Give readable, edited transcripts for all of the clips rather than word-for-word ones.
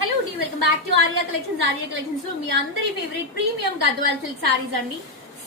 Hello డి welcome back to Arya collections. Arya collections లో మీ అందరి favourite premium Gadwal silk sarees అండి.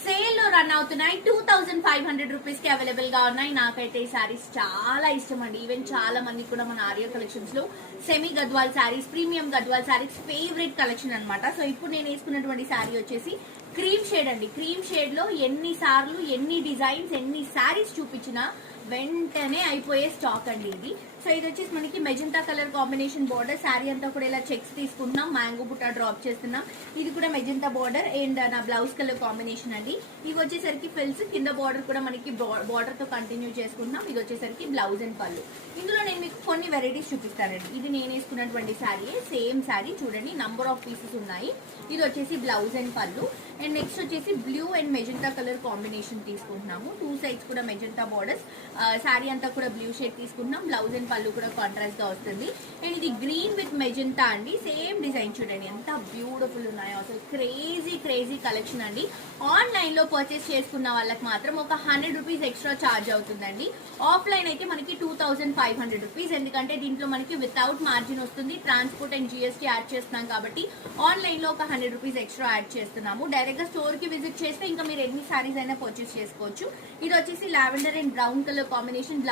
సేల్ లో రన్ అవుతున్నాయి. 2500 రూపీస్ కి అవైలబుల్ గా ఉన్నాయి. నాకైతే ఈ సారీస్ చాలా ఇష్టం అండి. ఈవెన్ చాలా మంది కూడా మన ఆర్యా కలెక్షన్స్ లో semi Gadwal saris, premium Gadwal saris favourite collection అన్నమాట. సో ఇప్పుడు నేను వేసుకున్నటువంటి సారీ వచ్చేసి క్రీమ్ షేడ్ అండి. క్రీమ్ షేడ్ లో ఎన్ని సార్లు, ఎన్ని డిజైన్స్, ఎన్ని సారీస్ చూపించినా వెంటనే అయిపోయే స్టాక్ అండి ఇది. సో ఇది వచ్చేసి మనకి magenta colour combination border. Sari అంతా కూడా ఇలా చెక్స్ తీసుకుంటున్నాం, మ్యాంగో బుట్టా డ్రాప్ చేస్తున్నాం. ఇది కూడా మెజెంటా బార్డర్ అండ్ నా బ్లౌజ్ కలర్ కాంబినేషన్ అండి. ఇవి వచ్చేసరికి ఫిల్స్, కింద బార్డర్ కూడా మనకి బార్డర్ తో కంటిన్యూ చేసుకుంటున్నాం. ఇది వచ్చేసరికి బ్లౌజ్ అండ్ పళ్ళు. ఇందులో నేను మీకు కొన్ని వెరైటీస్ చూపిస్తానండి. ఇది నేను వేసుకున్నటువంటి శారీ, సేమ్ శారీ చూడండి, నంబర్ ఆఫ్ పీసెస్ ఉన్నాయి. ఇది వచ్చేసి బ్లౌజ్ అండ్ పళ్ళు. అండ్ నెక్స్ట్ వచ్చేసి blue and magenta colour combination తీసుకుంటున్నాము. టూ సైడ్స్ కూడా మెజెంటా బార్డర్స్. శారీ అంతా కూడా బ్లూ షేడ్ తీసుకుంటున్నాం. బ్లౌజ్ అండ్ పళ్ళు కూడా కాంట్రాస్ట్ గా వస్తుంది. అండ్ ఇది గ్రీన్ విత్ మెజెంటా అండి. సేమ్ డిజైన్ చూడండి ఎంత బ్యూటిఫుల్ ఉన్నాయో. అసలు క్రేజీ క్రేజీ కలెక్షన్ అండి. ఆన్లైన్ లో పర్చేస్ చేసుకున్న వాళ్ళకి మాత్రం ఒక 100 రూపీస్ ఎక్స్ట్రా ఛార్జ్ అవుతుందండి. ఆఫ్లైన్ అయితే మనకి 2500 రూపీస్. ఎందుకంటే దీంట్లో మనకి వితౌట్ మార్జిన్ వస్తుంది. ట్రాన్స్పోర్ట్ అండ్ జిఎస్టీ యాడ్ చేస్తున్నాం కాబట్టి ఆన్లైన్ లో ఒక 100 రూపీస్ ఎక్స్ట్రా యాడ్ చేస్తున్నాము. డైరెక్ట్ గా స్టోర్ కి విజిట్ చేస్తే ఇంకా మీరు ఎన్ని సారీస్ అయినా పర్చేస్ చేసుకోవచ్చు. ఇది వచ్చేసి lavender and brown colour combination.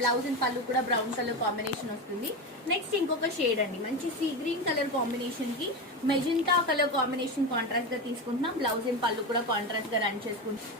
Blouse and పళ్ళు కూడా బ్రౌన్ కలర్ కాంబినేషన్ వస్తుంది. నెక్స్ట్ ఇంకొక షేడ్ అండి, మంచి సీ గ్రీన్ కలర్ కాంబినేషన్ కి మెజెంటా కలర్ కాంబినేషన్ కాంట్రాస్ట్ గా తీసుకుంటున్నాం. బ్లౌజ్ అండ్ పళ్ళు కూడా కాంట్రాస్ట్ గా రన్ చేసుకుంటాం.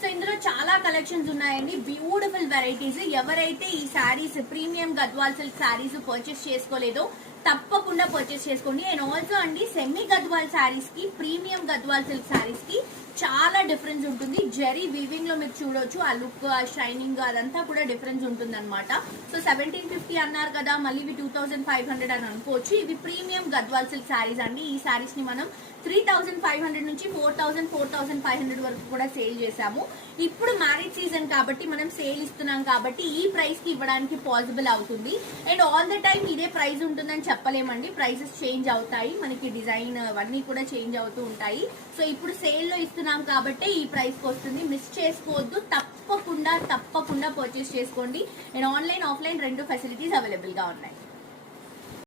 సో ఇందులో చాలా కలెక్షన్స్ ఉన్నాయండి, బ్యూటిఫుల్ వెరైటీస్. ఎవరైతే ఈ saris premium Gadwal silk saris purchase చేసుకోలేదో తప్పకుండా పర్చేస్ చేసుకోండి. అండ్ ఆల్సో అండి, సెమీ గద్వాల్ సారీస్ కి, ప్రీమియం గద్వాల్ సిల్క్ సారీస్ కి చాలా డిఫరెన్స్ ఉంటుంది. జరీ వీవింగ్ లో మీరు చూడొచ్చు, ఆ లుక్, ఆ షైనింగ్ అదంతా కూడా డిఫరెన్స్ ఉంటుంది అనమాట. సో 1750 అన్నారు కదా, మళ్ళీ ఇవి 2500 అని అనుకోవచ్చు. ఇవి ప్రీమియం గద్వాల్ సిల్క్ సారీస్ అండి. ఈ సారీస్ ని మనం 3500 నుంచి 4000, 4500 వరకు కూడా సేల్ చేసాము. ఇప్పుడు మ్యారేజ్ సీజన్ కాబట్టి మనం సేల్ ఇస్తున్నాం కాబట్టి ఈ ప్రైస్ కి ఇవ్వడానికి పాసిబుల్ అవుతుంది. అండ్ ఆల్ ద టైమ్ ఇదే ప్రైస్ ఉంటుందని చెప్పలేమండి. ప్రైసెస్ చేంజ్ అవుతాయి, మనకి డిజైన్ అవన్నీ కూడా చేంజ్ అవుతూ ఉంటాయి. సో ఇప్పుడు సేల్ లో ఇస్తున్నాం కాబట్టి ఈ ప్రైస్ కి వస్తుంది. మిస్ చేసుకోవద్దు, తప్పకుండా పర్చేస్ చేసుకోండి. అండ్ ఆన్లైన్, ఆఫ్లైన్ రెండు ఫెసిలిటీస్ అవైలబుల్ గా ఉన్నాయి.